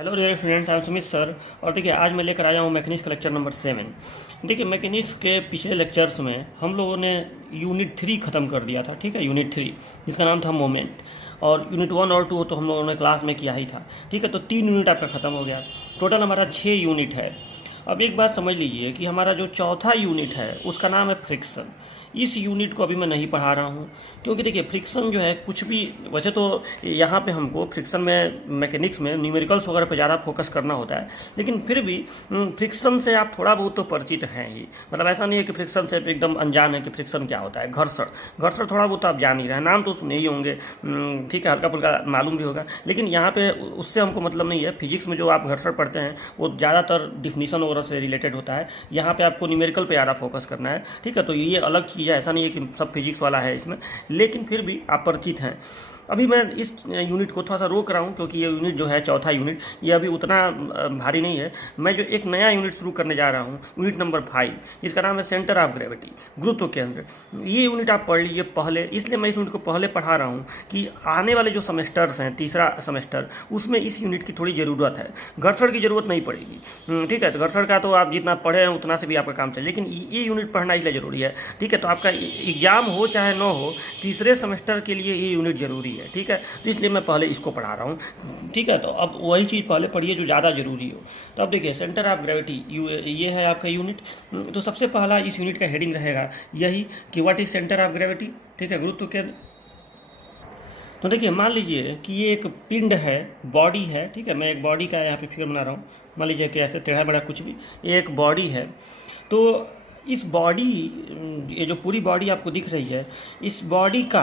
Hello dear students, I am Sumit sir. और देखिए, आज मैं लेकर आया हूँ मैकेनिक्स का लेक्चर नंबर 7। देखिए, मैकेनिक्स के पिछले लेक्चर्स में हम लोगों ने यूनिट 3 ख़त्म कर दिया था। ठीक है, यूनिट 3 जिसका नाम था मोमेंट। और यूनिट 1 और 2 तो हम लोगों ने क्लास में किया ही था। ठीक है, तो 3 यूनिट आपका ख़त्म हो गया। टोटल हमारा 6 यूनिट है। अब एक बात समझ लीजिए कि हमारा जो चौथा यूनिट है उसका नाम है फ्रिक्शन। इस यूनिट को अभी मैं नहीं पढ़ा रहा हूँ, क्योंकि देखिए फ्रिक्शन जो है कुछ भी, वैसे तो यहाँ पे हमको फ्रिक्शन में मैकेनिक्स में न्यूमेरिकल्स वगैरह पे ज़्यादा फोकस करना होता है, लेकिन फिर भी फ्रिक्शन से आप थोड़ा बहुत तो परिचित हैं ही। मतलब ऐसा नहीं है कि फ्रिक्शन से एकदम अनजान है कि फ्रिक्शन क्या होता है। घर्षण घर्षण थोड़ा बहुत तो आप जान ही रहे हैं, नाम तो सुने ही होंगे। ठीक है, हल्का फुल्का मालूम भी होगा, लेकिन यहाँ पे उससे हमको मतलब नहीं है। फिजिक्स में जो आप घर्षण पढ़ते हैं वो ज़्यादातर डिफिनीशन वगैरह से रिलेटेड होता है। यहाँ पे आपको न्यूमेरिकल पे ज़्यादा फोकस करना है। ठीक है, तो ये अलग चीज़ है, ऐसा नहीं है कि सब फिजिक्स वाला है इसमें, लेकिन फिर भी आप परिचित हैं। अभी मैं इस यूनिट को थोड़ा सा रोक रहा हूँ, क्योंकि ये यूनिट जो है चौथा यूनिट, ये अभी उतना भारी नहीं है। मैं जो एक नया यूनिट शुरू करने जा रहा हूँ, यूनिट नंबर 5, जिसका नाम है सेंटर ऑफ ग्रेविटी, गुरुत्व केंद्र। ये यूनिट आप पढ़ लीजिए पहले, इसलिए मैं इस यूनिट को पहले पढ़ा रहा हूँ कि आने वाले जो सेमेस्टर्स हैं, तीसरा सेमेस्टर, उसमें इस यूनिट की थोड़ी ज़रूरत है। घर्षण की ज़रूरत नहीं पड़ेगी। ठीक है, तो घर्षण का तो आप जितना पढ़े हैं उतना से भी आपका काम चले, लेकिन ये यूनिट पढ़ना इसलिए ज़रूरी है। ठीक है, तो आपका एग्जाम हो चाहे न हो, तीसरे सेमेस्टर के लिए ये यूनिट ज़रूरी है। ठीक है, तो इसलिए मैं पहले इसको पढ़ा रहा हूँ। ठीक है, तो अब वही चीज़ पहले पढ़िए जो ज़्यादा ज़रूरी हो। तो अब देखिए, सेंटर ऑफ ग्रेविटी ये है आपका यूनिट। तो सबसे पहला इस यूनिट का हेडिंग रहेगा यही कि what is centre of gravity. ठीक है, गुरुत्व केंद्र। तो देखिए, मान लीजिए कि ये एक पिंड है, बॉडी है। ठीक है, मैं एक बॉडी का यहाँ पे फिगर बना रहा हूँ। मान लीजिए कि ऐसे टेढ़ा बड़ा कुछ भी, ये एक बॉडी है। तो इस बॉडी, ये जो पूरी बॉडी आपको दिख रही है, इस बॉडी का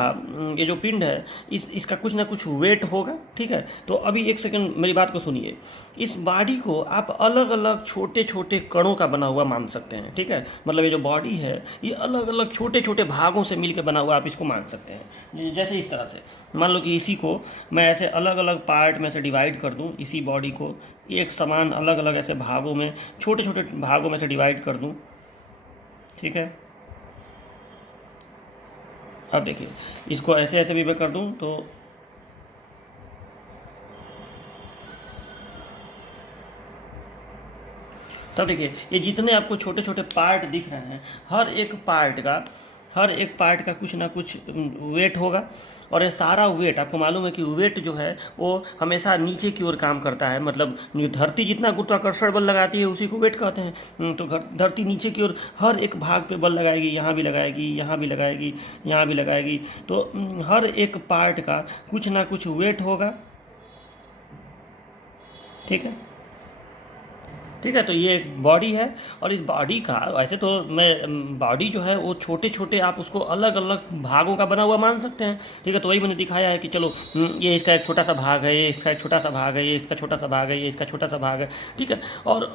ये जो पिंड है, इसका कुछ ना कुछ वेट होगा। ठीक है, तो अभी एक सेकंड मेरी बात को सुनिए। इस बॉडी को आप अलग अलग छोटे छोटे कणों का बना हुआ मान सकते हैं। ठीक है, मतलब ये जो बॉडी है ये अलग अलग छोटे छोटे भागों से मिलकर बना हुआ, आप इसको मान सकते हैं। जैसे इस तरह से मान लो कि इसी को मैं ऐसे अलग अलग पार्ट में से डिवाइड कर दूं, इसी बॉडी को एक समान अलग अलग ऐसे भागों में, छोटे छोटे भागों में से डिवाइड कर दूं। ठीक है, अब देखिए, इसको ऐसे ऐसे भी मैं कर दूं तो तब देखिए, ये जितने आपको छोटे छोटे पार्ट दिख रहे हैं, हर एक पार्ट का कुछ ना कुछ वेट होगा। और ये सारा वेट, आपको मालूम है कि वेट जो है वो हमेशा नीचे की ओर काम करता है। मतलब धरती जितना गुरुत्वाकर्षण बल लगाती है उसी को वेट कहते हैं। तो धरती नीचे की ओर हर एक भाग पे बल लगाएगी, यहाँ भी लगाएगी, यहाँ भी लगाएगी, यहाँ भी लगाएगी। तो हर एक पार्ट का कुछ ना कुछ वेट होगा। ठीक है, ठीक है, तो ये एक बॉडी है। और इस बॉडी का, वैसे तो मैं बॉडी जो है वो छोटे छोटे, आप उसको अलग अलग भागों का बना हुआ मान सकते हैं। ठीक है, तो वही मैंने दिखाया है कि चलो ये इसका एक छोटा सा भाग है, ये इसका एक छोटा सा भाग है, ये इसका छोटा सा भाग है, ये इसका छोटा सा भाग है। ठीक है, और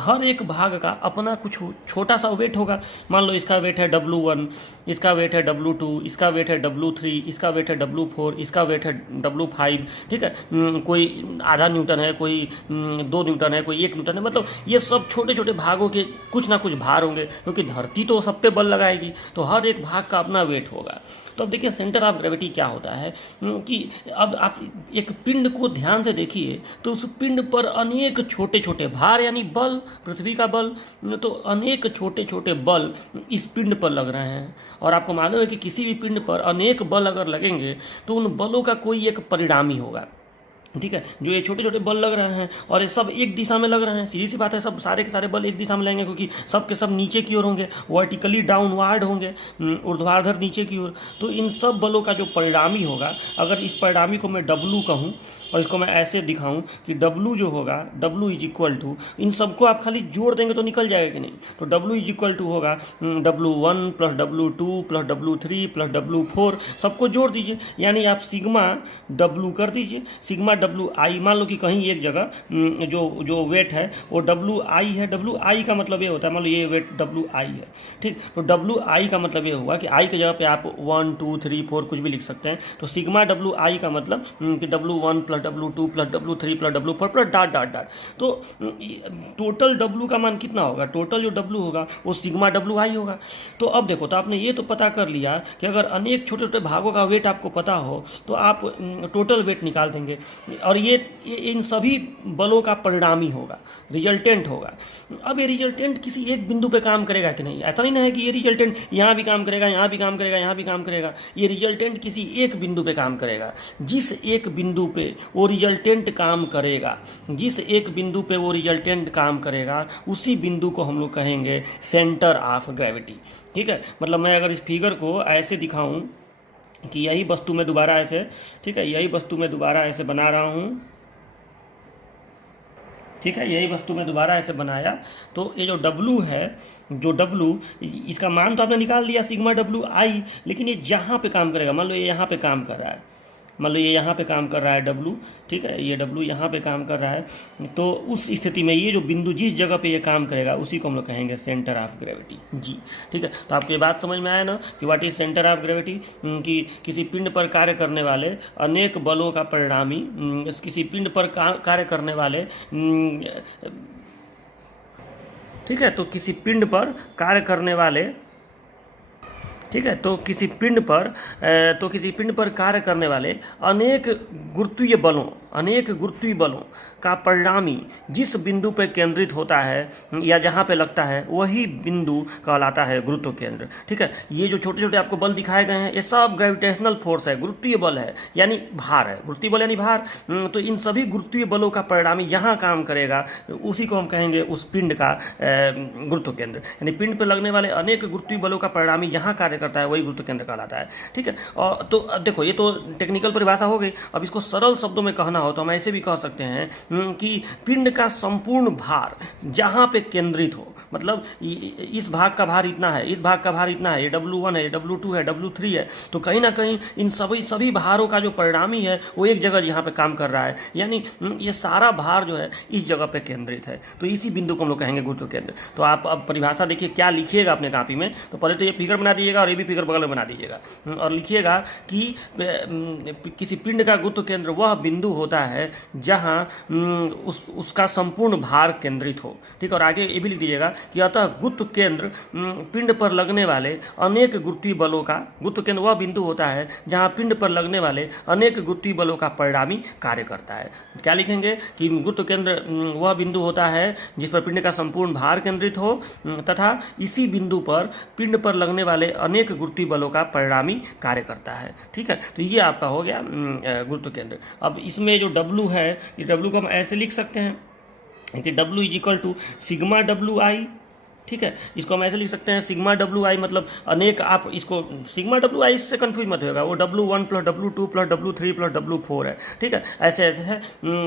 हर एक भाग का अपना कुछ छोटा सा वेट होगा। मान लो इसका वेट है W1, इसका वेट है W2, इसका वेट है W3, इसका वेट है W4, इसका वेट है W5। ठीक है, कोई आधा न्यूटन है, कोई 2 न्यूटन है, कोई 1 न्यूटन है। मतलब ये सब छोटे छोटे भागों के कुछ ना कुछ भार होंगे, क्योंकि धरती तो सब पे बल लगाएगी, तो हर एक भाग का अपना वेट होगा। तो अब देखिए, सेंटर ऑफ ग्रेविटी क्या होता है कि अब आप एक पिंड को ध्यान से देखिए, तो उस पिंड पर अनेक छोटे छोटे भार, यानी बल, पृथ्वी का बल, तो अनेक छोटे छोटे बल इस पिंड पर लग रहे हैं। और आपको मालूम है कि किसी भी पिंड पर अनेक बल अगर लगेंगे तो उन बलों का कोई एक परिणामी होगा। ठीक है, जो ये छोटे छोटे बल लग रहे हैं और ये सब एक दिशा में लग रहे हैं, सीधी सी बात है, सब सारे के सारे बल एक दिशा में लगेंगे, क्योंकि सब के सब नीचे की ओर होंगे, वर्टिकली डाउनवार्ड होंगे, ऊर्ध्वाधर नीचे की ओर। तो इन सब बलों का जो परिणामी होगा, अगर इस परिणामी को मैं W कहूँ और इसको मैं ऐसे दिखाऊं कि W जो होगा, W इज इक्वल टू, इन सबको आप खाली जोड़ देंगे तो निकल जाएगा कि नहीं। तो W इज इक्वल टू होगा W1 plus W2 plus W3 plus W4, सबको जोड़ दीजिए, यानी आप सिग्मा W कर दीजिए। सिग्मा WI, मान लो कि कहीं एक जगह जो जो वेट है वो WI है। WI का मतलब ये होता है, मान लो ये वेट WI है। ठीक, तो WI का मतलब ये हुआ कि I की जगह पे आप 1 2 3 4 कुछ भी लिख सकते हैं। तो सिग्मा WI का मतलब कि W1 plus W2 plus W3 plus W4 plus dot dot dot. तो टोटल W का मान कितना होगा, टोटल जो W होगा वो सिग्मा WI होगा। तो अब देखो, तो आपने ये तो पता कर लिया कि अगर अनेक छोटे छोटे भागों का वेट आपको पता हो तो आप टोटल वेट निकाल देंगे, और ये इन सभी बलों का परिणामी होगा, रिजल्टेंट होगा। अब ये रिजल्टेंट किसी एक बिंदु पे काम करेगा कि नहीं, ऐसा नहीं ना है कि ये रिजल्टेंट यहाँ भी काम करेगा, यहाँ भी काम करेगा, यहाँ भी काम करेगा। ये रिजल्टेंट किसी एक बिंदु पे काम करेगा। जिस एक बिंदु पे वो रिजल्टेंट काम करेगा, जिस एक बिंदु पे वो रिजल्टेंट काम करेगा, उसी बिंदु को हम लोग कहेंगे सेंटर ऑफ ग्रेविटी। ठीक है, मतलब मैं अगर इस फिगर को ऐसे दिखाऊं कि यही वस्तु मैं दोबारा ऐसे, ठीक है, यही वस्तु मैं दोबारा ऐसे बना रहा हूँ, ठीक है, यही वस्तु मैं दोबारा ऐसे बनाया, तो ये जो W है, जो W, इसका मान तो आपने निकाल लिया सिग्मा WI, लेकिन ये जहाँ पे काम करेगा, मान लो ये यहाँ पे काम कर रहा है, मान लो ये यहाँ पे काम कर रहा है W, ठीक है, ये W यहाँ पे काम कर रहा है, तो उस स्थिति में ये जो बिंदु जिस जगह पे ये काम करेगा उसी को हम लोग कहेंगे सेंटर ऑफ ग्रेविटी जी। ठीक है, तो आपको ये बात समझ में आया ना कि what is centre of gravity, कि किसी पिंड पर कार्य करने वाले अनेक बलों का परिणामी, किसी पिंड पर कार्य करने वाले, ठीक है, तो किसी पिंड पर कार्य करने वाले, ठीक है, तो किसी पिंड पर कार्य करने वाले अनेक गुरुत्वीय बलों का परिणामी जिस बिंदु पर केंद्रित होता है या जहाँ पे लगता है वही बिंदु कहलाता है गुरुत्व केंद्र। ठीक है, ये जो छोटे छोटे आपको बल दिखाए गए हैं ये सब ग्रेविटेशनल फोर्स है, गुरुत्वीय बल है, यानी भार है, गुरुत्वीय बल यानी भार। तो इन सभी गुरुत्वीय बलों का परिणामी यहाँ काम करेगा, उसी को हम कहेंगे उस पिंड का गुरुत्व केंद्र। यानी पिंड पर लगने वाले अनेक गुरुत्वीय बलों का परिणामी यहाँ कार्य करता है, वही गुरुत्व केंद्र कहलाता है। ठीक है, और तो अब देखो, ये तो टेक्निकल परिभाषा हो गई। अब इसको सरल शब्दों में कहना हो तो हम ऐसे भी कह सकते हैं कि पिंड का संपूर्ण भार जहां पे केंद्रित हो, मतलब इस भाग का भार इतना है, इस भाग का भार इतना है, ये W1 है, ये W2 है, W3 है, तो कहीं ना कहीं इन सभी भारों का जो परिणामी है वो एक जगह यहाँ पे काम कर रहा है, यानी ये सारा भार जो है इस जगह पे केंद्रित है, तो इसी बिंदु को हम लोग कहेंगे गुरुत्व केंद्र। तो आप अब परिभाषा देखिए क्या लिखिएगा अपने कॉपी में, तो पहले तो ये फिगर बना दीजिएगा और ये भी फिगर बगल में बना दीजिएगा, और लिखिएगा कि किसी पिंड का गुरुत्व केंद्र वह बिंदु होता है जहां उसका संपूर्ण भार केंद्रित हो। ठीक, और आगे ये भी लिख दीजिएगा कि अतः गुरुत्व केंद्र पिंड पर लगने वाले अनेक गुरुत्वीय बलों का, गुरुत्व केंद्र वह बिंदु होता है जहां पिंड पर लगने वाले अनेक गुरुत्वीय बलों का परिणामी कार्य करता है। क्या लिखेंगे कि गुरुत्व केंद्र वह बिंदु होता है जिस पर पिंड का संपूर्ण भार केंद्रित हो तथा इसी बिंदु पर पिंड पर लगने वाले अनेक गुरुत्वीय बलों का परिणामी कार्य करता है। ठीक है, तो ये आपका हो गया गुरुत्व केंद्र। अब इसमें जो W है, इस W को हम ऐसे लिख सकते हैं कि W is equal to sigma WI। ठीक है, इसको हम ऐसे लिख सकते हैं सिग्मा WI, मतलब अनेक, आप इसको सिग्मा WI इससे कंफ्यूज मत होगा, वो W1 plus W2 plus W3 plus W4 है। ठीक है, ऐसे ऐसे है,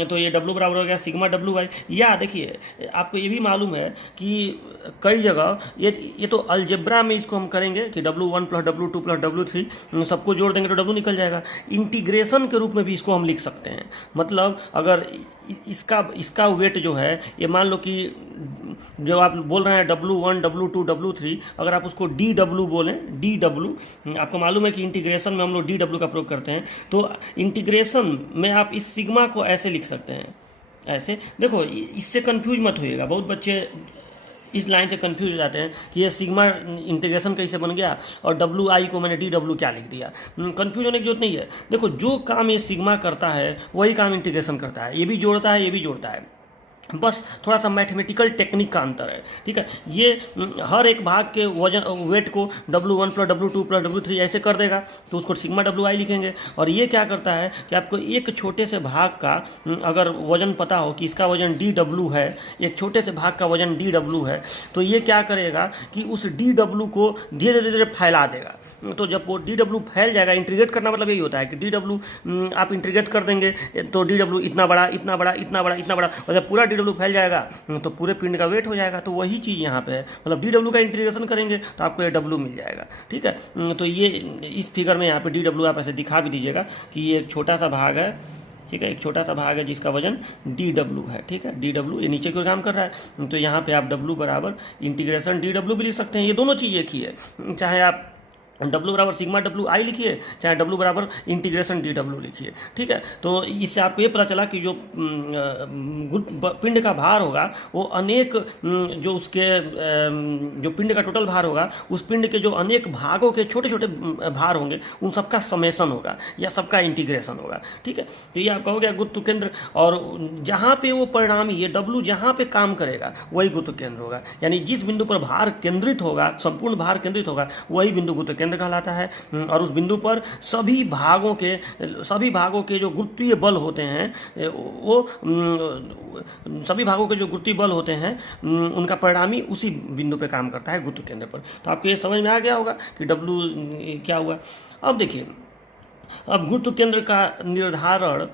तो ये W बराबर हो गया सिग्मा WI। या देखिए, आपको ये भी मालूम है कि कई जगह ये तो अलजेब्रा में इसको हम करेंगे कि W1 plus W2 plus W3 सबको जोड़ देंगे तो W निकल जाएगा। इंटीग्रेशन के रूप में भी इसको हम लिख सकते हैं, मतलब अगर इसका वेट जो है, ये मान लो कि जो आप बोल रहे हैं W1 W2 W3, अगर आप उसको DW बोलें, DW, आपको मालूम है कि इंटीग्रेशन में हम लोग DW का प्रयोग करते हैं, तो इंटीग्रेशन में आप इस सिग्मा को ऐसे लिख सकते हैं, ऐसे। देखो, इससे कंफ्यूज मत होइएगा, बहुत बच्चे इस लाइन से कंफ्यूज हो जाते हैं कि ये सिग्मा इंटीग्रेशन कैसे बन गया और WI को मैंने DW क्या लिख दिया। कंफ्यूज होने की जरूरत नहीं है। देखो, जो काम ये सिग्मा करता है वही काम इंटीग्रेशन करता है, ये भी जोड़ता है, ये भी जोड़ता है, बस थोड़ा सा मैथमेटिकल टेक्निक का अंतर है। ठीक है, ये हर एक भाग के वेट को W1 plus W2 plus W3 ऐसे कर देगा, तो उसको सिग्मा WI लिखेंगे। और ये क्या करता है कि आपको एक छोटे से भाग का अगर वजन पता हो कि इसका वजन DW है, एक छोटे से भाग का वजन DW है, तो ये क्या करेगा कि उस DW को धीरे धीरे फैला देगा। तो जब वो DW फैल जाएगा, इंटीग्रेट करना मतलब यही होता है कि DW आप इंटीग्रेट कर देंगे तो DW इतना बड़ा, इतना बड़ा, इतना बड़ा, इतना बड़ा, और जब पूरा DW फैल जाएगा तो पूरे पिंड का वेट हो जाएगा। तो वही चीज़ यहाँ पे है, मतलब DW का इंटीग्रेशन करेंगे तो आपको ये W मिल जाएगा। ठीक है, तो ये इस फिगर में यहाँ पे DW आप ऐसे दिखा भी दीजिएगा कि ये एक छोटा सा भाग है। ठीक है, एक छोटा सा भाग है जिसका वजन DW है। ठीक है, DW ये नीचे की ओर काम कर रहा है, तो यहाँ पे आप W बराबर इंटीग्रेशन DW भी लिख सकते हैं। ये दोनों चीज़ एक ही है, चाहे आप डब्लू बराबर सिग्मा डब्लू आई लिखिए, चाहे डब्लू बराबर इंटीग्रेशन डी डब्लू लिखिए, ठीक है। तो इससे आपको ये पता चला कि जो पिंड का भार होगा वो अनेक जो उसके जो पिंड का टोटल भार होगा उस पिंड के जो अनेक भागों के छोटे छोटे भार होंगे उन सबका समेसन होगा या सबका इंटीग्रेशन होगा, ठीक है। तो ये आपका हो गया गुरुत्व केंद्र, और जहाँ पे वो परिणामी ये डब्लू जहाँ पे काम करेगा वही गुरुत्व केंद्र होगा, यानी जिस बिंदु पर भार केंद्रित होगा, संपूर्ण भार केंद्रित होगा, वही बिंदु गुरुत्व केंद्र कहलाता है। और उस बिंदु पर सभी भागों के जो गुरुत्वीय बल होते हैं वो सभी भागों के जो गुरुत्वीय बल होते हैं उनका परिणामी उसी बिंदु पे काम करता है गुरुत्व केंद्र पर। तो आपको ये समझ में आ गया होगा कि डब्लू क्या हुआ। अब देखिए, अब गुरुत्व केंद्र का निर्धारण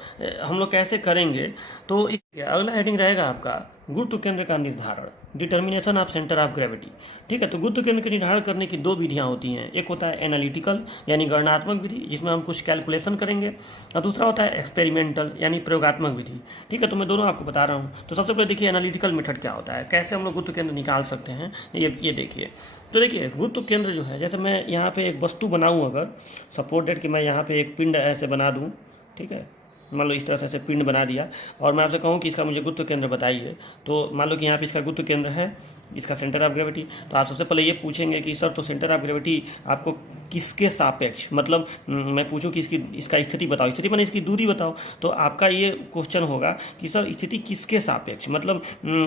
हम लोग कैसे करेंगे, तो इस अगला हेडिंग रहेगा आपका गुरुत्व केंद्र का निर्धारण, determination of centre of gravity, ठीक है। तो गुरुत्व केंद्र का निर्धारण करने की दो विधियां होती हैं, एक होता है एनालिटिकल यानी गणनात्मक विधि जिसमें हम कुछ कैलकुलेशन करेंगे, और दूसरा होता है एक्सपेरिमेंटल यानी प्रयोगात्मक विधि, ठीक है। तो मैं दोनों आपको बता रहा हूँ। तो सबसे पहले देखिए एनालिटिकल मेथड क्या होता है, कैसे हम लोग गुरुत्व केंद्र निकाल सकते हैं, ये देखिए। तो देखिए गुरुत्व केंद्र जो है, जैसे मैं यहाँ पे एक वस्तु बनाऊँ, अगर सपोज डेट कि मैं यहाँ पे एक पिंड ऐसे बना दूँ, ठीक है, मान लो इस तरह से ऐसे पिंड बना दिया, और मैं आपसे कहूँ कि इसका मुझे गुरुत्व केंद्र बताइए, तो मान लो कि यहाँ पे इसका गुरुत्व केंद्र है, इसका सेंटर ऑफ ग्रेविटी। तो आप सबसे पहले ये पूछेंगे कि सर तो सेंटर ऑफ ग्रेविटी आपको किसके सापेक्ष, मतलब मैं पूछूं कि इसका स्थिति बताओ, स्थिति माने इसकी दूरी बताओ, तो आपका ये क्वेश्चन होगा कि सर स्थिति किसके सापेक्ष, मतलब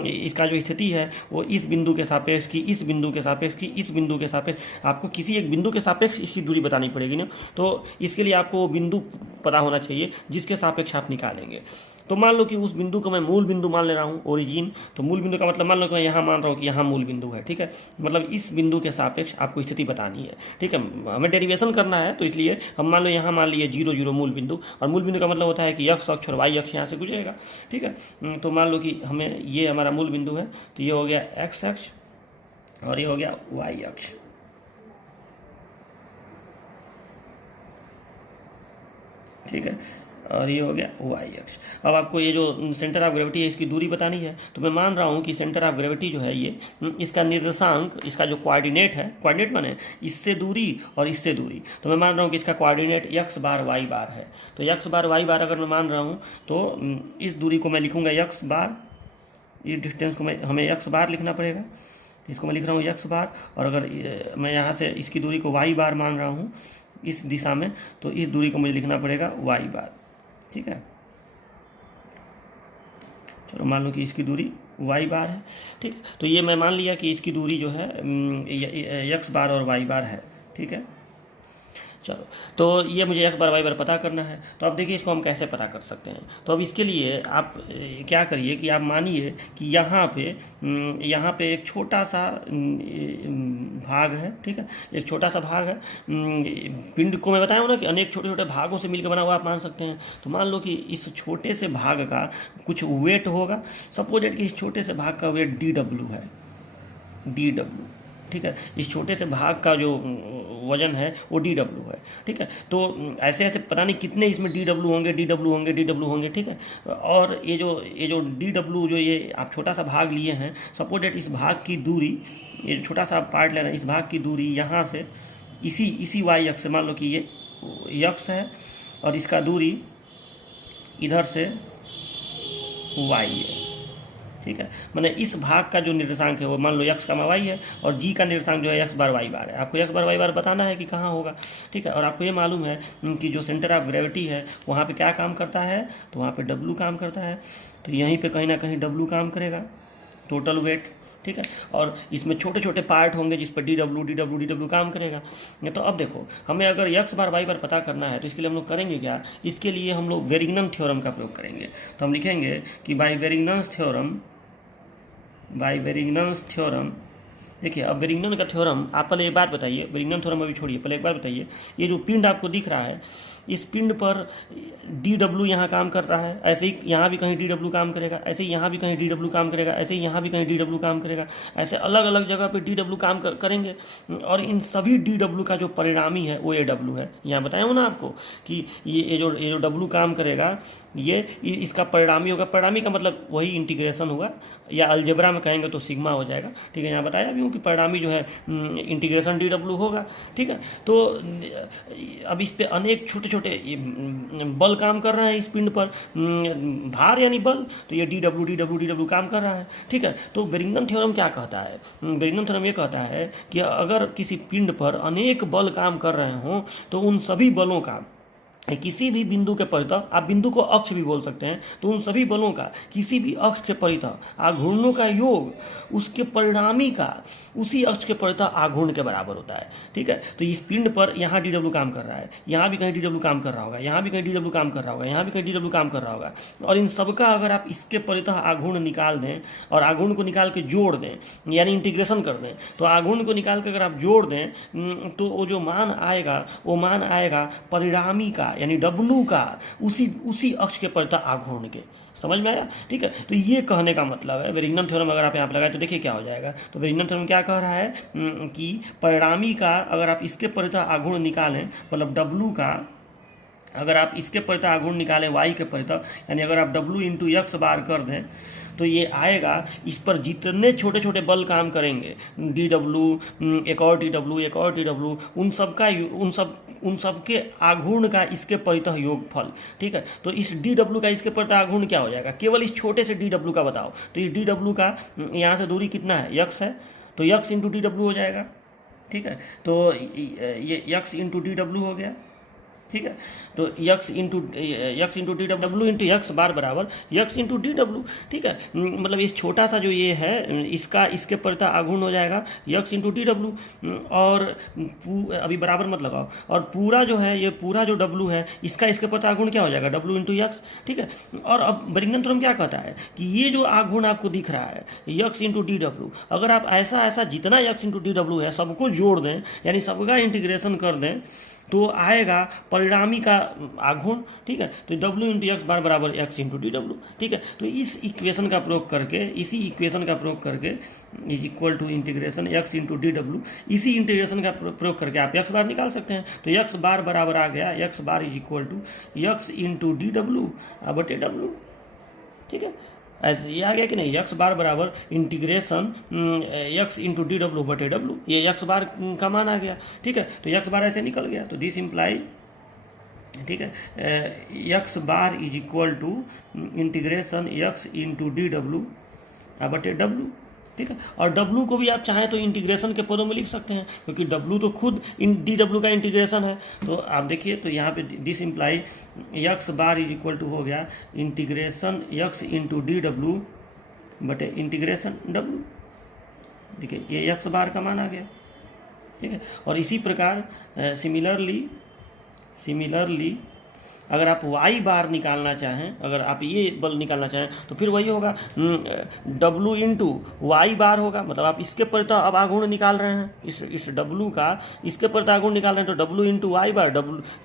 इसका जो स्थिति है वो इस बिंदु के सापेक्ष की, इस बिंदु के सापेक्ष की, इस बिंदु के सापेक्ष, आपको किसी एक बिंदु के सापेक्ष इसकी दूरी बतानी पड़ेगी ना। तो इसके लिए आपको वो बिंदु पता होना चाहिए जिसके सापेक्ष आप निकालेंगे। तो मान लो कि उस बिंदु को मैं मूल बिंदु मान ले रहा हूँ, ओरिजिन। तो मूल बिंदु का मतलब मान लो कि मैं यहाँ मान रहा हूँ कि यहाँ मूल बिंदु है, ठीक है। मतलब इस बिंदु के सापेक्ष आपको स्थिति बतानी है, ठीक है। हमें डेरिवेशन करना है, तो इसलिए हम मान लो यहाँ मान लिए 0 0 मूल बिंदु, और मूल बिंदु का मतलब होता है कि x अक्ष और y अक्ष यहाँ से गुजरेगा, ठीक है। तो मान लो कि हमें ये हमारा मूल बिंदु है, तो ये हो गया x अक्ष और ये हो गया y अक्ष, ठीक है, और ये हो गया y अक्ष। अब आपको ये जो सेंटर ऑफ ग्रेविटी है इसकी दूरी बतानी है, तो मैं मान रहा हूँ कि सेंटर ऑफ ग्रेविटी जो है ये इसका निर्देशांक, इसका जो कोऑर्डिनेट है, कोऑर्डिनेट माने इससे दूरी और इससे दूरी, तो मैं मान रहा हूँ कि इसका कोऑर्डिनेट x बार y बार है। तो x बार y बार अगर मैं मान रहा हूँ तो इस दूरी को मैं लिखूँगा x बार, इस डिस्टेंस को हमें x बार लिखना पड़ेगा, इसको मैं लिख रहा हूँ x बार, और अगर मैं यहाँ से इसकी दूरी को y बार मान रहा हूँ इस दिशा में, तो इस दूरी को मुझे लिखना पड़ेगा y बार, ठीक है। चलो मान लो कि इसकी दूरी y बार है, ठीक है। तो ये मैं मान लिया कि इसकी दूरी जो है x बार और y बार है, ठीक है। चलो, तो ये मुझे x बार y बार पता करना है। तो अब देखिए इसको हम कैसे पता कर सकते हैं। तो अब इसके लिए आप क्या करिए कि आप मानिए कि यहाँ पे एक छोटा सा भाग है, ठीक है, एक छोटा सा भाग है। पिंड को मैं बताया हूँ ना कि अनेक छोटे छोटे भागों से मिलकर बना हुआ आप मान सकते हैं। तो मान लो कि इस छोटे से भाग का कुछ वेट होगा, सपोज कि इस छोटे से भाग का वेट DW है, DW, ठीक है। इस छोटे से भाग का जो वजन है वो DW है, ठीक है। तो ऐसे ऐसे पता नहीं कितने इसमें DW होंगे, ठीक है। और ये जो DW जो ये आप छोटा सा भाग लिए हैं, सपोज डेट इस भाग की दूरी, ये छोटा सा पार्ट ले रहे हैं, इस भाग की दूरी यहाँ से इसी y अक्ष से, मान लो कि ये अक्ष है और इसका दूरी इधर से y है, ठीक है। मैंने इस भाग का जो निर्देशांक है वो मान लो x का y है, और g का निर्देशांक जो है x बार y बार है। आपको x बार y बार बताना है कि कहाँ होगा, ठीक है। और आपको ये मालूम है कि जो सेंटर ऑफ ग्रेविटी है वहाँ पे क्या काम करता है, तो वहाँ पे W काम करता है। तो यहीं पे कहीं ना कहीं W काम करेगा, टोटल वेट, ठीक है। और इसमें छोटे छोटे पार्ट होंगे जिस पर DW काम करेगा। तो अब देखो, हमें अगर x बार y बार पता करना है तो इसके लिए हम लोग करेंगे क्या, इसके लिए हम लोग वेरिंगटन थ्योरम का प्रयोग करेंगे। तो हम लिखेंगे कि बाय वेरिंगटन्स थ्योरम, देखिए अब वेरिंगटन का थ्योरम, आप पहले एक बात बताइए, वेरिंगटन थ्योरम अभी छोड़िए, पहले एक बात बताइए, ये जो पिंड आपको दिख रहा है इस पिंड पर DW यहाँ काम कर रहा है, ऐसे ही यहाँ भी कहीं DW काम करेगा, ऐसे ही यहाँ भी कहीं DW काम करेगा, ऐसे ही यहाँ भी कहीं DW काम करेगा, ऐसे अलग अलग जगह पे DW काम करेंगे। और इन सभी DW का जो परिणामी है वो AW है। यहाँ बताया हूँ ना आपको कि ये जो W काम करेगा ये इसका परिणामी होगा। परिणामी का मतलब वही इंटीग्रेशन होगा, या अलजेब्रा में कहेंगे तो सिग्मा हो जाएगा, ठीक है। यहाँ बताया भी हूँ कि परिणामी जो है इंटीग्रेशन डी डब्ल्यू होगा। ठीक है, तो अब इस पे अनेक छोटे छोटे बल काम कर रहे हैं इस पिंड पर, भार यानी बल, तो ये डी डब्ल्यू काम कर रहा है। ठीक है, तो बेरिंगटन थ्योरम क्या कहता है? बेरिंगटन थ्योरम ये कहता है कि अगर किसी पिंड पर अनेक बल काम कर रहे हों तो उन सभी बलों का किसी भी बिंदु के परितः, आप बिंदु को अक्ष भी बोल सकते हैं, तो उन सभी बलों का किसी भी अक्ष के परितः आघूर्णों का योग उसके परिणामी का उसी अक्ष के परितः आघूर्ण के बराबर होता है। ठीक है, तो इस पिंड पर यहाँ डी डब्ल्यू काम कर रहा है, यहाँ भी कहीं डी डब्ल्यू काम कर रहा होगा, यहाँ भी कहीं डी डब्ल्यू काम कर रहा होगा, यहाँ भी कहीं डी डब्ल्यू काम कर रहा होगा, और इन सबका अगर आप इसके परितः आघूर्ण निकाल दें और आघूर्ण को निकाल के जोड़ दें यानी इंटीग्रेशन कर दें, तो आघूर्ण को निकाल के अगर आप जोड़ दें तो वो जो मान आएगा वो मान आएगा परिणामी का यानी डब्लू का उसी अक्ष के परितः आघूर्ण के। समझ में आया? ठीक है, तो ये कहने का मतलब है बेरिंगटन थ्योरम अगर आप यहाँ पे लगाए तो देखिए क्या हो जाएगा। तो बेरिंगटन थ्योरम क्या कह रहा है कि परिणामी का अगर आप इसके परितः आघूर्ण निकालें, मतलब डब्लू का अगर आप इसके परितः आघूर्ण निकालें वाई के परितः, यानी अगर आप डब्लू इंटू एक्स बार कर दें तो ये आएगा, इस पर जितने छोटे छोटे बल काम करेंगे, डी डब्लू, एक और डी डब्लू, एक और डी डब्लू, उन सब के आघूर्ण का इसके परितः योगफल। ठीक है, तो इस डी डब्लू का इसके परितः आघूर्ण क्या हो जाएगा? केवल इस छोटे से डी डब्लू का बताओ, तो इस डी डब्लू का यहाँ से दूरी कितना है? यक्स है, तो यक्स इंटू डी डब्लू हो जाएगा। ठीक है, तो ये यक्स इंटू डी डब्लू हो गया। ठीक है, तो x into D W into X बार बराबर यक्स इंटू डी डब्ल्यू। ठीक है, मतलब इस छोटा सा जो ये है इसका इसके परितः आघूर्ण हो जाएगा यक्स इंटू डी डब्ल्यू, और अभी बराबर मत लगाओ, और पूरा जो है ये पूरा जो डब्ल्यू है इसका इसके परितः आघूर्ण क्या हो जाएगा? W into x. ठीक है, और अब बेरिंगटन थ्योरम क्या कहता है कि ये जो आघूर्ण आपको दिख रहा है यक्स इंटू डी डब्ल्यू, अगर आप ऐसा जितना यक्स इंटू डी डब्ल्यू है सबको जोड़ दें यानी सबका इंटीग्रेशन कर दें तो आएगा परिणामी का आघूर्ण। ठीक है, तो डब्ल्यू इंटू एक्स बार बराबर एक्स इंटू डी डब्ल्यू। ठीक है, तो इस इक्वेशन का प्रयोग करके is equal to integration X into D W, इसी इंटीग्रेशन का प्रयोग करके आप एक्स बार निकाल सकते हैं। तो एक्स बार बराबर आ गया X bar is equal to X into D W बटे डब्ल्यू। ठीक है, ऐसे ये आ गया कि नहीं? एक्स बार बराबर integration X into D W बटे डब्ल्यू, ये एक्स बार का मान आ गया। ठीक है, तो एक्स बार ऐसे निकल गया, तो दिस इम्प्लाइज, ठीक है, X bar is equal to integration X into D W बटे डब्ल्यू। ठीक है, और डब्ल्यू को भी आप चाहें तो इंटीग्रेशन के पदों में लिख सकते हैं, क्योंकि डब्ल्यू तो खुद डी डब्ल्यू का इंटीग्रेशन है। तो आप देखिए, तो यहाँ पे this implies X bar is equal to हो गया integration X into D W बटे इंटीग्रेशन डब्ल्यू। देखिए ये एक्स बार का मान आ गया। ठीक है, और इसी प्रकार सिमिलरली अगर आप y बार निकालना चाहें, अगर आप ये बल निकालना चाहें तो फिर वही होगा W इंटू वाई बार होगा, मतलब आप इसके परितः अब आघूर्ण निकाल रहे हैं, इस W का इसके परितः आघूर्ण निकाल रहे हैं, तो W इंटू वाई बार,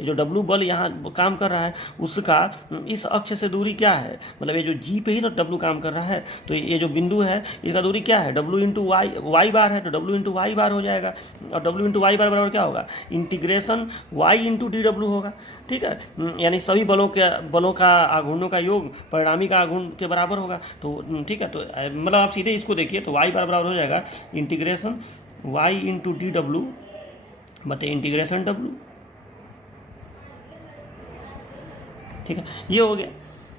जो W बल यहाँ काम कर रहा है उसका इस अक्ष से दूरी क्या है, मतलब ये जो G पे ही तो W काम कर रहा है, तो ये जो बिंदु है इसका दूरी क्या है? W इंटू वाई बार है, तो W इंटू वाई बार हो जाएगा, और W इंटू वाई बार बराबर क्या होगा? Integration Y into D W होगा। ठीक है, यानी सभी बलों का आघूर्णों का योग परिणामी का आघूर्ण के बराबर होगा। तो ठीक है, तो मतलब आप सीधे इसको देखिए, तो y बार बराबर हो जाएगा integration y into D W बटे इंटीग्रेशन डब्ल्यू। ठीक है, ये हो गया,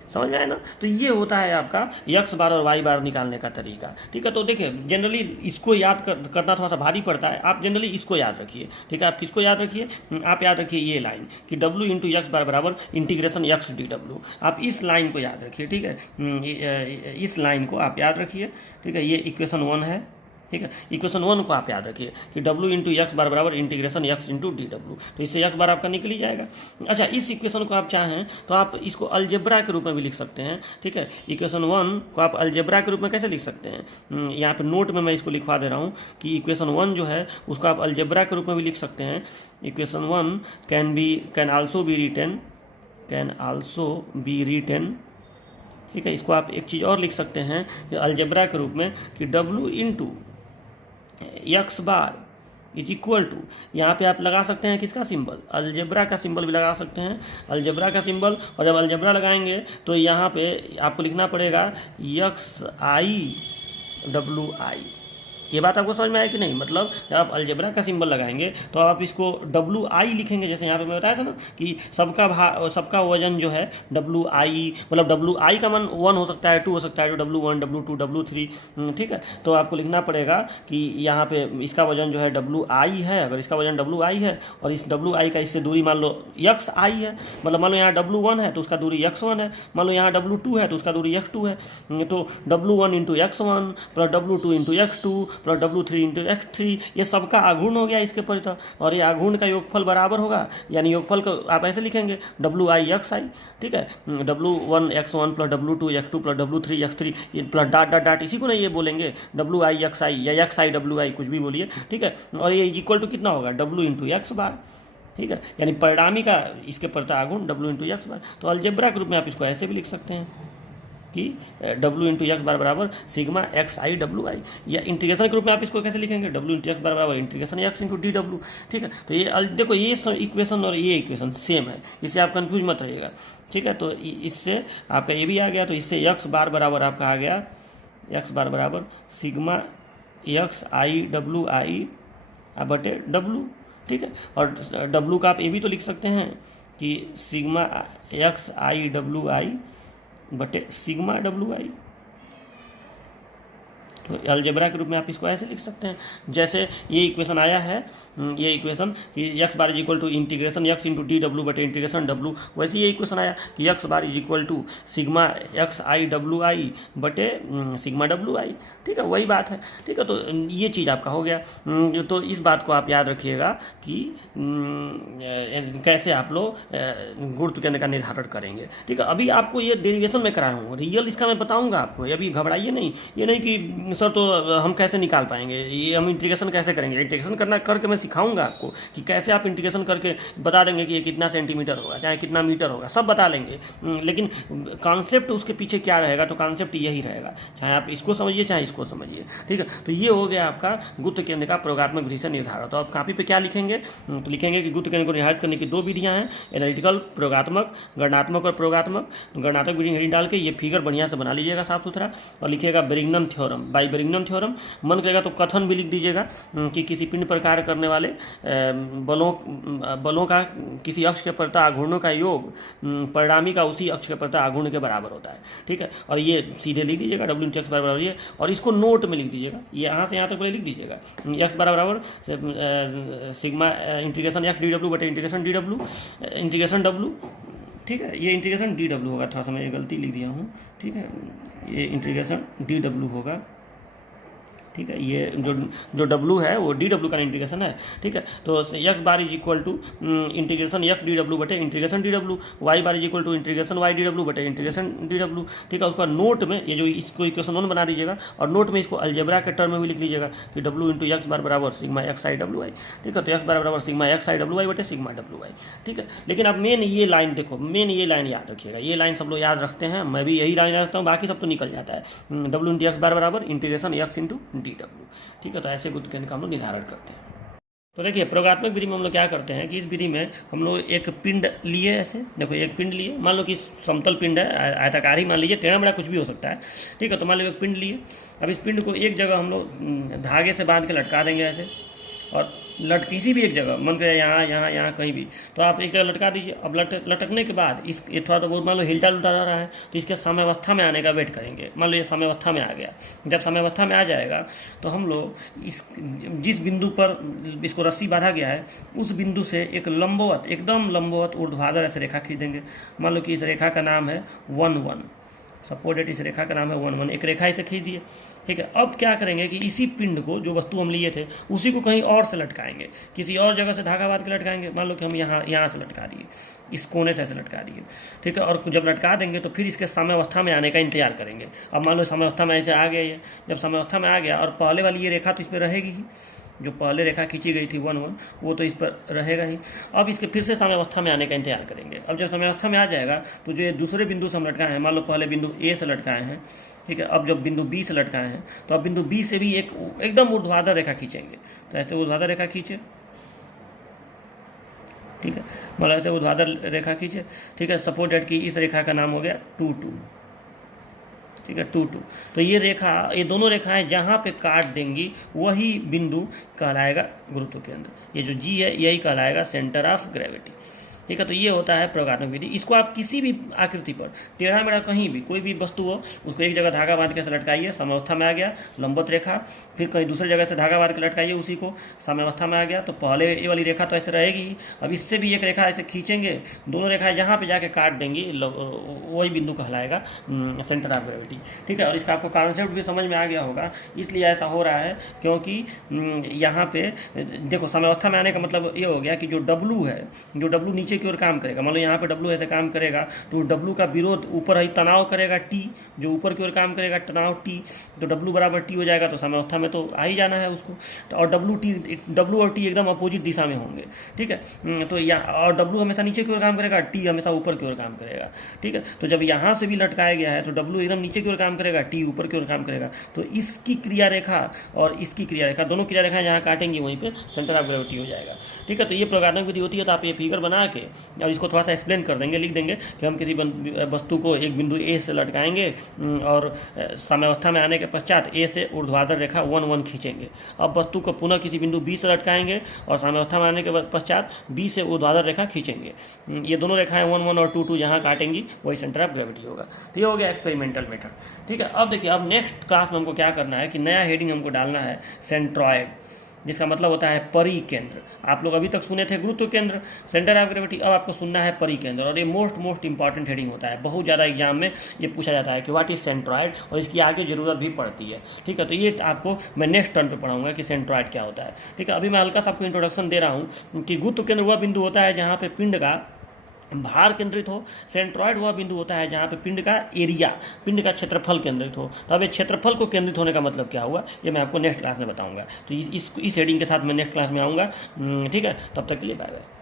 समझ में आया ना? तो ये होता है आपका यक्स बार और वाई बार निकालने का तरीका। ठीक है, तो देखिए जनरली इसको याद करना थोड़ा सा भारी पड़ता है, आप जनरली इसको याद रखिए। ठीक है, आप किसको याद रखिए? आप याद रखिए ये लाइन कि W इंटू यक्स बार बराबर इंटीग्रेशन यक्स डी डब्ल्यू, आप इस लाइन को याद रखिए। ठीक है, इस लाइन को आप याद रखिए। ठीक है, ये इक्वेशन 1 है। ठीक है, इक्वेशन 1 को आप याद रखिए कि W इंटू यक्स बार बराबर integration x into D W, तो इससे यक्स बार आपका निकल ही जाएगा। अच्छा, इस इक्वेशन को आप चाहें तो आप इसको अलजेब्रा के रूप में भी लिख सकते हैं। ठीक है, इक्वेशन 1 को आप अलजेब्रा के रूप में कैसे लिख सकते हैं? यहाँ पे नोट में मैं इसको लिखवा दे रहा हूँ कि इक्वेशन 1 जो है उसको आप अलजेब्रा के रूप में भी लिख सकते हैं। Equation 1 can also be written. ठीक है, इसको आप एक चीज़ और लिख सकते हैं अलजेब्रा के रूप में कि W into X bar is equal to, यहाँ पे आप लगा सकते हैं किसका सिंबल? अलजेब्रा का सिंबल भी लगा सकते हैं, अलजेब्रा का सिंबल। और जब अलजेब्रा लगाएंगे तो यहाँ पे आपको लिखना पड़ेगा यक्स आई डब्ल्यू आई। ये बात आपको समझ में आया कि नहीं? मतलब जब आप अलजेब्रा का सिंबल लगाएंगे तो आप इसको डब्लू आई लिखेंगे, जैसे यहाँ पे मैं बताया था ना कि सबका वजन जो है डब्लू आई, मतलब डब्लू आई का मान 1 हो सकता है, 2 हो सकता है, तो W1 W2 W3, ठीक है। तो आपको लिखना पड़ेगा कि यहाँ पे इसका वजन जो है डब्लू आई है, अगर इसका वजन डब्लू आई है और इस डब्लू आई का इससे दूरी मान लो एक्स आई है, मतलब मान लो यहाँ W1 है तो उसका दूरी x1 है, मान लो यहाँ W2 है तो उसका दूरी x2 है, तो W1 into x1 plus W2 into x2 plus W3 into x3, ये सबका आघूर्ण हो गया इसके परितः, और ये आघूर्ण का योगफल बराबर होगा, यानी योगफल को आप ऐसे लिखेंगे WI XI, ठीक है, W1 x1 plus W2 x2 plus W3 x3 plus dot dot dot, इसी को ना ये बोलेंगे WI XI या XI WI, कुछ भी बोलिए, ठीक है। और ये इक्वल टू कितना होगा W इंटू एक्स बार, ठीक है, यानी परिणामी का इसके परितः आघूर्ण W इंटू एक्स बार। तो अलजेब्रा के रूप में आप इसको ऐसे भी लिख सकते हैं कि W इंटू एक्स बार बराबर सिग्मा एक्स आई डब्लू आई, या इंटीग्रेशन के रूप में आप इसको कैसे लिखेंगे W इंटू एक्स बार बराबर integration X into D W, ठीक है। तो ये देखो ये इक्वेशन और ये इक्वेशन सेम है, इससे आप कन्फ्यूज मत रहिएगा, ठीक है। तो इससे आपका ये भी आ गया, तो इससे एक्स बार बराबर आपका आ गया एक्स बार बराबर sigma X I W I बटे डब्लू, ठीक है। और डब्लू का आप ये भी तो लिख सकते हैं कि sigma X I W I बटे सिग्मा डब्लू आई। तो अलजेब्रा के रूप में आप इसको ऐसे लिख सकते हैं, जैसे ये इक्वेशन आया है, ये इक्वेशन कि X bar is equal to integration X into D W बटे इंटीग्रेशन डब्लू, वैसे ये इक्वेशन आया कि X bar is equal to sigma X I W I बटे सिग्मा डब्लू आई, ठीक है, वही बात है, ठीक है। तो ये चीज़ आपका हो गया। तो इस बात को आप याद रखिएगा कि कैसे आप लोग गुरुत्व केंद्र का निर्धारण करेंगे, ठीक है। अभी आपको ये डेरिवेशन में कराया हूँ, रियल इसका मैं बताऊँगा आपको, अभी घबराइए नहीं, ये नहीं कि सर तो हम कैसे निकाल पाएंगे, ये हम इंटीग्रेशन कैसे करेंगे, इंटीग्रेशन करना करके मैं सिखाऊंगा आपको कि कैसे आप इंटीग्रेशन करके बता देंगे कि ये कितना सेंटीमीटर होगा, चाहे कितना मीटर होगा, सब बता लेंगे, लेकिन कॉन्सेप्ट उसके पीछे क्या रहेगा, तो कॉन्सेप्ट यही रहेगा, चाहे आप इसको समझिए चाहे इसको समझिए, ठीक है। तो ये हो गया आपका गुरुत्व केंद्र का प्रयोगात्मक विधि से निर्धारण। तो आप कापी पे क्या लिखेंगे, तो लिखेंगे कि गुरुत्व केंद्र को निर्धारित करने की 2 विधियां हैं, एनालिटिकल प्रयोगात्मक, गणनात्मक और प्रयोगात्मक। गणनात्मक विधि हेडिंग डाल के ये फिगर बढ़िया से बना लीजिएगा साफ सुथरा, और लिखिएगा Barrington theorem, by Barrington theorem. मन करेगा तो कथन भी लिख दीजिएगा कि किसी पिंड पर कार्य करने वाले बलों का किसी अक्ष के प्रति आघूर्णों का योग परिणामी का उसी अक्ष के प्रति आघूर्ण के बराबर होता है, ठीक है। और ये सीधे लिख दीजिएगा W इंटू एक्स बराबर ये, और इसको नोट में लिख दीजिएगा, ये यहाँ से यहाँ तक पहले लिख दीजिएगा, एक्स बराबर sigma integration X D W बटे integration D W integration W, ठीक है। ये इंटीग्रेशन डी डब्ल्यू होगा, थोड़ा सा मैं गलती लिख दिया हूँ, ठीक है, ये इंटीग्रेशन डी डब्ल्यू होगा, ठीक है। ये जो W है वो डी डब्ल्यू का इंटीग्रेशन है, ठीक है। तो X bar is equal to integration X D W बटे integration D W, Y bar is equal to integration Y D W बटे इंटीग्रेशन डी डब्ल्यू, ठीक है। उसका नोट में ये जो इसको इक्वेशन 1 बना दीजिएगा, और नोट में इसको अलजेब्रा के टर्म में भी लिख लीजिएगा कि W इंटू एक्स बार बराबर sigma X I W I, ठीक है। तो एक्स बार बराबर sigma X I W I बटे सिग्मा डब्ल्यू आई, ठीक है। लेकिन आप मेन ये लाइन देखो, मेन ये लाइन याद रखिएगा, ये लाइन सब लोग याद रखते हैं, मैं भी यही लाइन याद रखता हूँ, बाकी सब तो निकल जाता है। W इंटू एक्स बार बराबर integration X into D W, ठीक है। तो ऐसे गुरुत्व केंद्र का हम लोग निर्धारण करते हैं। तो देखिए प्रयोगात्मक विधि में हम लोग क्या करते हैं कि इस विधि में हम लोग एक पिंड लिए, ऐसे देखो एक पिंड लिए, मान लो कि समतल पिंड है, आयताकार ही मान लीजिए, टेढ़ा मेढ़ा कुछ भी हो सकता है, ठीक है। तो मान लो एक पिंड लिए, अब इस पिंड को एक जगह हम लोग धागे से बांध के लटका देंगे ऐसे, और किसी भी एक जगह मन करे यहाँ यहाँ यहाँ कहीं भी, तो आप एक जगह लटका दीजिए। अब लटकने के बाद इस ये थोड़ा तो बहुत मान लो हिलटा लुटा जा रहा है, तो इसके साम्यावस्था में आने का वेट करेंगे। मान लो ये साम्यावस्था में आ गया, जब साम्यावस्था में आ जाएगा तो हम लोग जिस बिंदु पर इसको रस्सी बांधा गया है उस बिंदु से एक लंबवत, एकदम लंबवत ऊर्ध्वाधर ऐसे रेखा खींच देंगे। मान लो कि इस रेखा का नाम है 1-1, सपोज डेट इस रेखा का नाम है 1-1, एक रेखा इसे खींच दिए, ठीक है। अब क्या करेंगे कि इसी पिंड को, जो वस्तु हम लिए थे, उसी को कहीं और से लटकाएंगे, किसी और जगह से धागा बांध के लटकाएंगे। मान लो कि हम यहाँ से लटका दिए, इस कोने से ऐसे लटका दिए, ठीक है। और जब लटका देंगे तो फिर इसके साम्यावस्था में आने का इंतजार करेंगे। अब मान लो साम्यावस्था में ऐसे आ गया ये, जब साम्यावस्था में आ गया और पहले वाली ये रेखा तो इस पर रहेगी ही, जो पहले रेखा खींची गई थी 1-1 वो तो इस पर रहेगा ही। अब इसके फिर से साम्यावस्था में आने का इंतजार करेंगे। अब जब साम्यावस्था में आ जाएगा तो जो दूसरे बिंदु से हम लटकाए हैं, मान लो पहले बिंदु ए से लटकाए हैं, ठीक है। अब जब बिंदु बी से लटकाए हैं तो अब बिंदु बी से भी एक एकदम ऊर्ध्वाधर रेखा खींचेंगे। तो ऐसे ऊर्ध्वाधर रेखा खींचे, ठीक है, मतलब ऐसे ऊर्ध्वाधर रेखा खींचे, ठीक है। सपोज डेट की इस रेखा का नाम हो गया 2-2, ठीक है, 2 2। तो ये रेखा, ये दोनों रेखाएं जहाँ पे काट देंगी वही बिंदु कहलाएगा गुरुत्व केंद्र। ये जो जी है यही कहलाएगा सेंटर ऑफ ग्रेविटी। ठीक है, तो ये होता है प्रयोगात्मक विधि। इसको आप किसी भी आकृति पर टेढ़ा मेढ़ा कहीं भी कोई भी वस्तु हो उसको एक जगह धागा बांध के ऐसे लटकाइए, साम्यावस्था में आ गया लंबवत रेखा, फिर कहीं दूसरी जगह से धागा बांध के लटकाइए उसी को, साम्यावस्था में आ गया, तो पहले ये वाली रेखा तो ऐसे रहेगी ही। अब इससे भी एक रेखा ऐसे खींचेंगे, दोनों रेखाएं जहाँ पे जाके काट देंगी वही बिंदु कहलाएगा सेंटर ऑफ ग्रेविटी। ठीक है, और इसका आपको कॉन्सेप्ट भी समझ में आ गया होगा। इसलिए ऐसा हो रहा है क्योंकि यहाँ पे देखो साम्यावस्था में आने का मतलब ये हो गया कि जो डब्लू है, जो डब्लू नीचे की ओर काम करेगा, मान लो यहाँ पे डब्लू ऐसे काम करेगा तो डब्लू का विरोध ऊपर ही तनाव करेगा टी, जो ऊपर की ओर काम करेगा तनाव टी, तो डब्लू बराबर टी हो जाएगा, तो साम्यावस्था में तो आ ही जाना है उसको। तो और डब्लू और टी एकदम अपोजिट दिशा में होंगे। ठीक है, तो यहाँ और डब्लू हमेशा नीचे की ओर काम करेगा, टी हमेशा ऊपर की ओर काम करेगा। ठीक है, तो जब यहाँ से भी लटकाया गया है तो डब्लू एकदम नीचे की ओर काम करेगा, टी ऊपर की ओर काम करेगा। तो इसकी क्रिया रेखा और इसकी क्रिया रेखा, दोनों क्रिया रेखाएं जहाँ काटेंगी वहीं पे सेंटर ऑफ ग्रेविटी हो जाएगा। ठीक है, तो ये प्रयोगात्मक विधि होती है। तो आप ये फिगर बना के और इसको थोड़ा सा एक्सप्लेन कर देंगे, लिख देंगे कि हम किसी वस्तु को एक बिंदु ए से लटकाएंगे और साम्यावस्था में आने के पश्चात ए से ऊर्ध्वाधर रेखा 1 1 खींचेंगे। अब वस्तु को पुनः किसी बिंदु बी से लटकाएंगे और साम्यावस्था में आने के पश्चात बी से ऊर्ध्वाधर रेखा खींचेंगे। ये दोनों रेखाएं 1 1 और 2 2 जहाँ काटेंगी वही सेंटर ऑफ ग्रेविटी होगा। तो ये हो गया एक्सपेरिमेंटल मेथड। ठीक है, अब देखिए, अब नेक्स्ट क्लास में हमको क्या करना है कि नया हेडिंग हमको डालना है सेंट्रॉयड, जिसका मतलब होता है परिकेंद्र। आप लोग अभी तक सुने थे गुरुत्व केंद्र, सेंटर ऑफ ग्रेविटी, अब आपको सुनना है परिकेंद्र। और ये मोस्ट इंपॉर्टेंट हेडिंग होता है, बहुत ज़्यादा एग्जाम में ये पूछा जाता है कि व्हाट इज सेंट्रॉयड, और इसकी आगे ज़रूरत भी पड़ती है। ठीक है, तो ये आपको मैं नेक्स्ट टर्न पे पढ़ाऊंगा कि सेंट्रॉयड क्या होता है। ठीक है, अभी मैं हल्का सा आपको इंट्रोडक्शन दे रहा हूँ कि गुरुत्व केंद्र वह बिंदु होता है जहाँ पे पिंड का भार केंद्रित हो, सेंट्रॉयड वह बिंदु होता है जहाँ पे पिंड का एरिया, पिंड का क्षेत्रफल केंद्रित हो। तो अब ये क्षेत्रफल को केंद्रित होने का मतलब क्या हुआ ये मैं आपको नेक्स्ट क्लास में बताऊंगा। तो इस हेडिंग के साथ मैं नेक्स्ट क्लास में आऊँगा। ठीक है, तब तक के लिए बाय बाय।